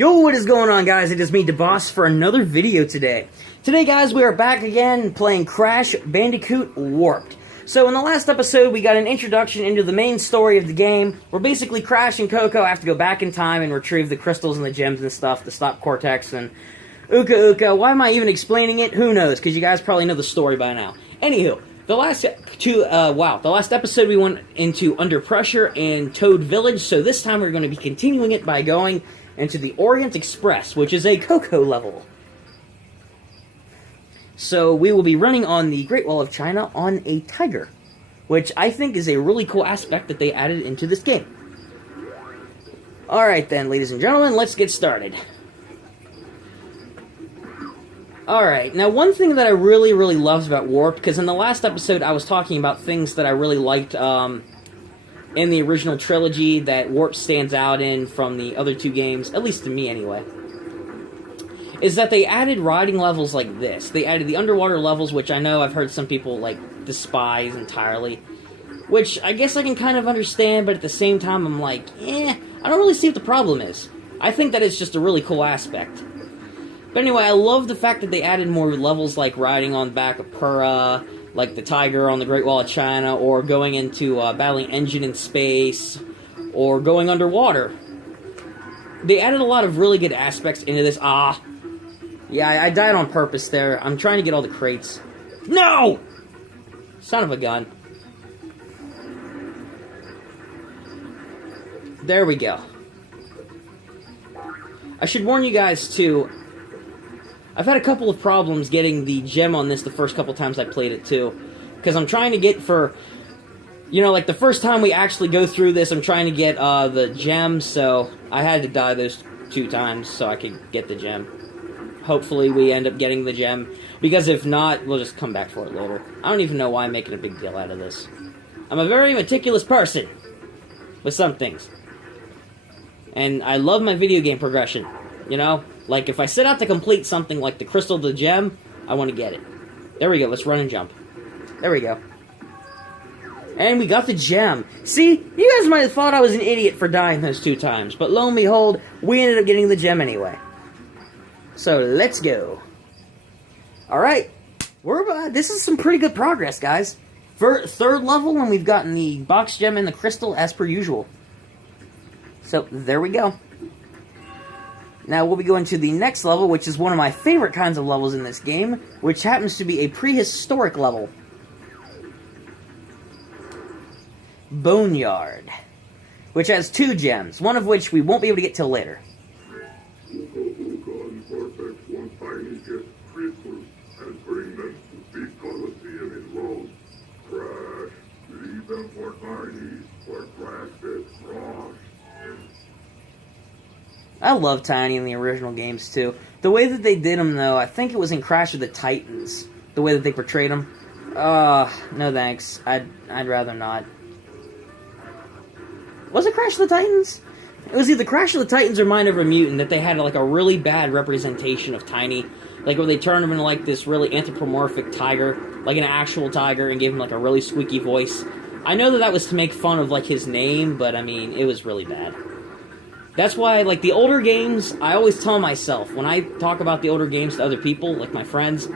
Yo, what is going on, guys? It is me, DeBoss, for another video today. Today, guys, we are back again playing Crash Bandicoot Warped. So, in the last episode, we got an introduction into the main story of the game, where basically Crash and Coco have to go back in time and retrieve the crystals and the gems and stuff to stop Cortex and Uka Uka. Why am I even explaining it? Who knows, because you guys probably know the story by now. Anywho, the last episode we went into Under Pressure and Toad Village, so this time we're going to be continuing it by going into the Orient Express, which is a Coco level. So we will be running on the Great Wall of China on a tiger, which I think is a really cool aspect that they added into this game. Alright then, ladies and gentlemen, let's get started. Alright, now one thing that I really loved about Warped, because in the last episode I was talking about things that I really liked in the original trilogy that Warped stands out in from the other two games, at least to me anyway, is that they added riding levels like this. They added the underwater levels, which I know I've heard some people despise entirely, which I guess I can kind of understand, but at the same time I'm like, I don't really see what the problem is. I think that it's just a really cool aspect. But anyway, I love the fact that they added more levels like riding on the back of Purah, like the tiger on the Great Wall of China, or going into battling Engine in space, or going underwater. They added a lot of really good aspects into this. Yeah, I died on purpose there. I'm trying to get all the crates. No! Son of a gun. There we go. I should warn you guys, too, I've had a couple of problems getting the gem on this the first couple times I played it, too. Because I'm trying to get for, like the first time we actually go through this, I'm trying to get the gem, so I had to die those 2 times so I could get the gem. Hopefully we end up getting the gem, because if not, we'll just come back for it later. I don't even know why I'm making a big deal out of this. I'm a very meticulous person with some things. And I love my video game progression, Like, if I set out to complete something like the crystal to the gem, I want to get it. There we go, let's run and jump. There we go. And we got the gem. See, you guys might have thought I was an idiot for dying those 2 times, but lo and behold, we ended up getting the gem anyway. So, let's go. Alright, this is some pretty good progress, guys. For 3rd level, and we've gotten the box gem and the crystal as per usual. So, there we go. Now, we'll be going to the next level, which is one of my favorite kinds of levels in this game, which happens to be a prehistoric level. Boneyard, which has 2 gems, one of which we won't be able to get till later. I love Tiny in the original games, too. The way that they did him, though, I think it was in Crash of the Titans, the way that they portrayed him. No thanks. I'd rather not. Was it Crash of the Titans? It was either Crash of the Titans or Mind Over Mutant that they had, a really bad representation of Tiny. Like, where they turned him into, this really anthropomorphic tiger, like an actual tiger, and gave him, a really squeaky voice. I know that was to make fun of, his name, but, I mean, it was really bad. That's why, the older games, I always tell myself, when I talk about the older games to other people, like my friends,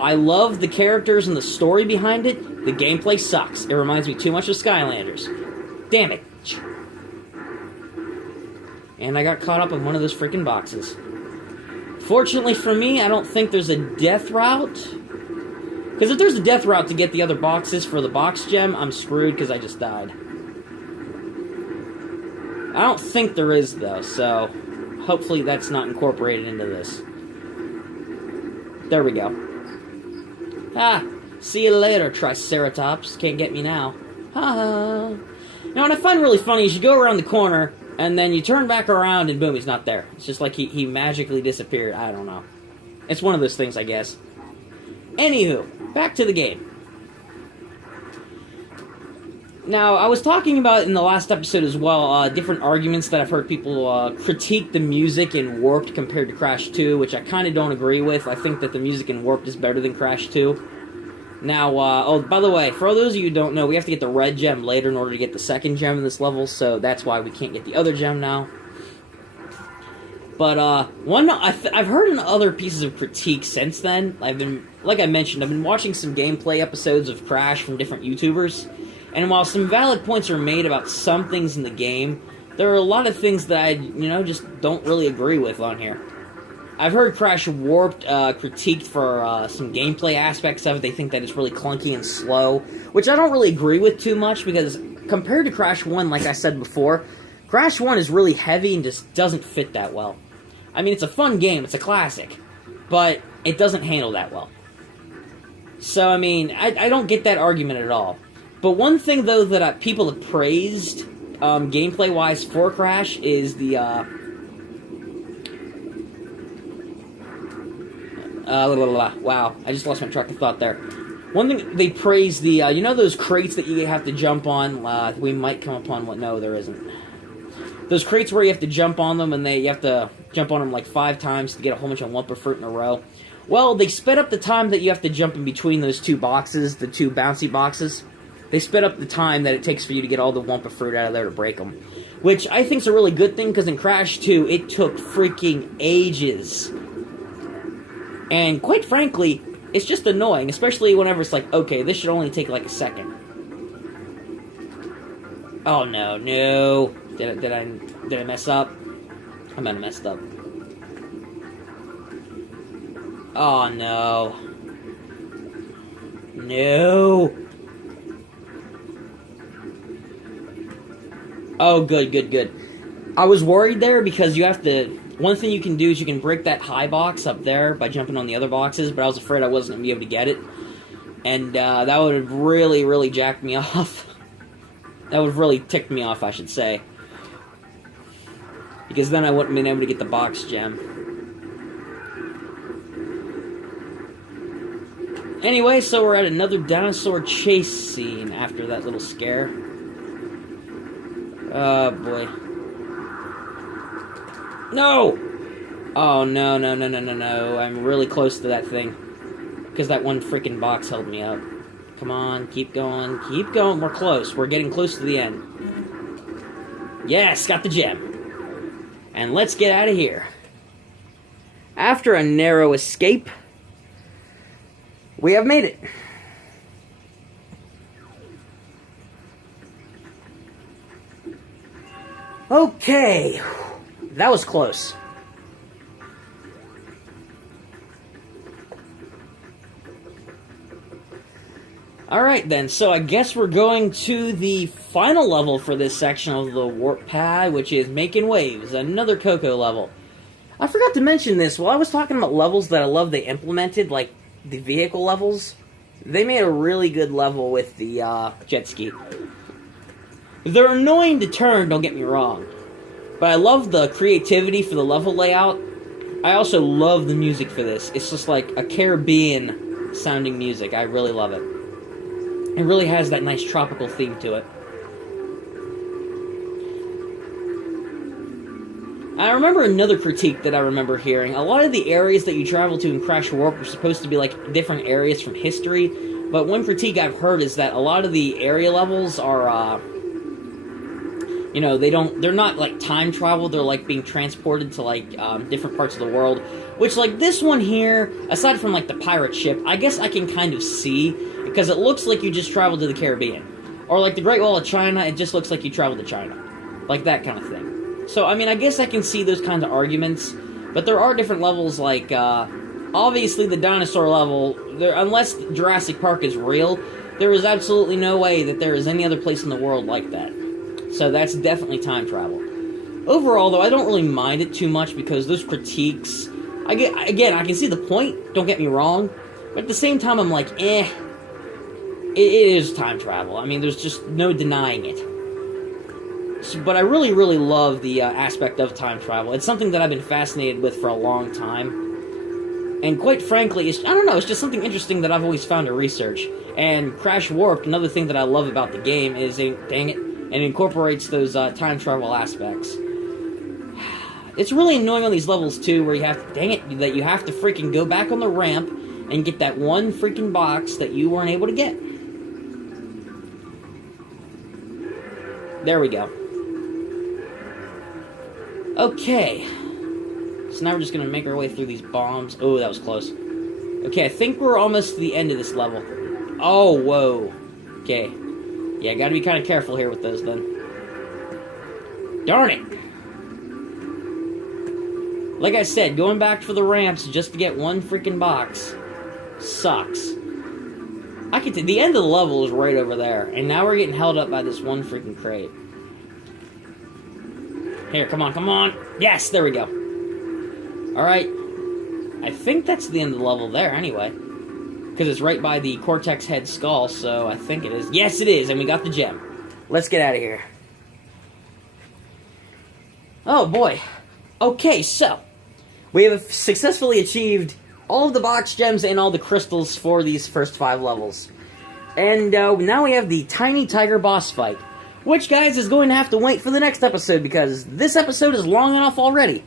I love the characters and the story behind it. The gameplay sucks. It reminds me too much of Skylanders. Damn it. And I got caught up in one of those freaking boxes. Fortunately for me, I don't think there's a death route. Because if there's a death route to get the other boxes for the box gem, I'm screwed because I just died. I don't think there is, though, so hopefully that's not incorporated into this. There we go. See you later, Triceratops. Can't get me now. Ha. Now, what I find really funny is you go around the corner, and then you turn back around, and boom, he's not there. It's just like he magically disappeared. I don't know. It's one of those things, I guess. Anywho, back to the game. Now, I was talking about in the last episode as well, different arguments that I've heard people critique the music in Warped compared to Crash 2, which I kind of don't agree with. I think that the music in Warped is better than Crash 2. Now, oh, by the way, for those of you who don't know, we have to get the red gem later in order to get the second gem in this level, so that's why we can't get the other gem now. But I've heard in other pieces of critique since then. Like I mentioned, I've been watching some gameplay episodes of Crash from different YouTubers, and while some valid points are made about some things in the game, there are a lot of things that I, just don't really agree with on here. I've heard Crash Warped critiqued for some gameplay aspects of it. They think that it's really clunky and slow, which I don't really agree with too much, because compared to Crash 1, like I said before, Crash 1 is really heavy and just doesn't fit that well. I mean, it's a fun game, it's a classic, but it doesn't handle that well. So, I mean, I don't get that argument at all. But one thing, though, that people have praised gameplay-wise for Crash is the, wow, I just lost my track of thought there. One thing, they praise the, those crates that you have to jump on? We might come upon what? No, there isn't. Those crates where you have to jump on them, and you have to jump on them like 5 times to get a whole bunch of Wumpa Fruit in a row. Well, they sped up the time that you have to jump in between those 2 boxes, the 2 bouncy boxes. They sped up the time that it takes for you to get all the Wumpa Fruit out of there to break them. Which I think is a really good thing, because in Crash 2, it took freaking ages. And quite frankly, it's just annoying, especially whenever it's like, okay, this should only take like a second. Oh no, no. Did I mess up? I might have messed up. Oh no. No. Oh, good. I was worried there because you have to... One thing you can do is you can break that high box up there by jumping on the other boxes, but I was afraid I wasn't going to be able to get it. And that would have really, really jacked me off. That would have really ticked me off, I should say. Because then I wouldn't have been able to get the box gem. Anyway, so we're at another dinosaur chase scene after that little scare. Oh, boy. No! Oh, no. I'm really close to that thing. Because that one freaking box held me up. Come on, keep going. We're close. We're getting close to the end. Yes, got the gem. And let's get out of here. After a narrow escape, we have made it. Okay. That was close. Alright then, so I guess we're going to the final level for this section of the warp pad, which is Making Waves, another Coco level. I forgot to mention this, while I was talking about levels that I love they implemented, like the vehicle levels, they made a really good level with the jet ski. They're annoying to turn, don't get me wrong, but I love the creativity for the level layout. I also love the music for this. It's just like a Caribbean sounding music. I really love it. It really has that nice tropical theme to it. I remember another critique that I remember hearing. A lot of the areas that you travel to in Crash Warped were supposed to be like different areas from history, but one critique I've heard is that a lot of the area levels are, they're not like time travel, they're like being transported to like different parts of the world, which like this one here, aside from like the pirate ship, I guess I can kind of see, because it looks like you just traveled to the Caribbean. Or like the Great Wall of China, it just looks like you traveled to China. Like that kind of thing. So, I mean, I guess I can see those kinds of arguments, but there are different levels, like, obviously the dinosaur level, unless Jurassic Park is real, there is absolutely no way that there is any other place in the world like that. So that's definitely time travel. Overall, though, I don't really mind it too much, because those critiques, I can see the point, don't get me wrong, but at the same time, I'm like, it is time travel. I mean, there's just no denying it. But I really, really love the aspect of time travel. It's something that I've been fascinated with for a long time. And quite frankly, I don't know, it's just something interesting that I've always found to research. And Crash Warped, another thing that I love about the game is, dang it, it incorporates those time travel aspects. It's really annoying on these levels, too, where you have to, that you have to freaking go back on the ramp and get that one freaking box that you weren't able to get. There we go. Okay. So now we're just gonna make our way through these bombs. Oh, that was close. Okay, I think we're almost to the end of this level. Oh, whoa. Okay. Yeah, gotta be kind of careful here with those then. Darn it! Like I said, going back for the ramps just to get one freaking box sucks. The end of the level is right over there, and now we're getting held up by this one freaking crate. Here, come on, come on! Yes, there we go. Alright. I think that's the end of the level there, anyway. Because it's right by the Cortex head skull, so I think it is. Yes, it is, and we got the gem. Let's get out of here. Oh, boy. Okay, so we have successfully achieved all of the box gems and all the crystals for these first 5 levels. And now we have the Tiny Tiger boss fight. Which, guys, is going to have to wait for the next episode, because this episode is long enough already.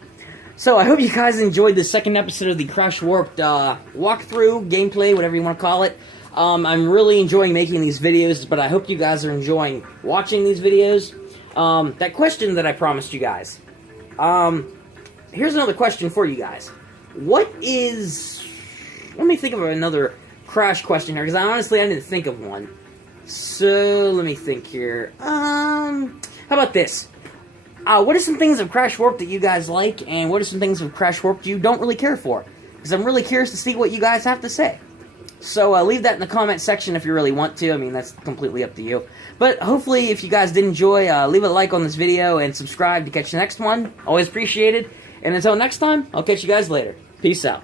So I hope you guys enjoyed the second episode of the Crash Warped walkthrough, gameplay, whatever you want to call it. I'm really enjoying making these videos, but I hope you guys are enjoying watching these videos. That question that I promised you guys. Here's another question for you guys. What is... Let me think of another Crash question here, because I didn't think of one. So, let me think here. How about this? What are some things of Crash Warped that you guys like, and what are some things of Crash Warped you don't really care for? Because I'm really curious to see what you guys have to say. So, leave that in the comment section if you really want to. I mean, that's completely up to you. But hopefully, if you guys did enjoy, leave a like on this video and subscribe to catch the next one. Always appreciated. And until next time, I'll catch you guys later. Peace out.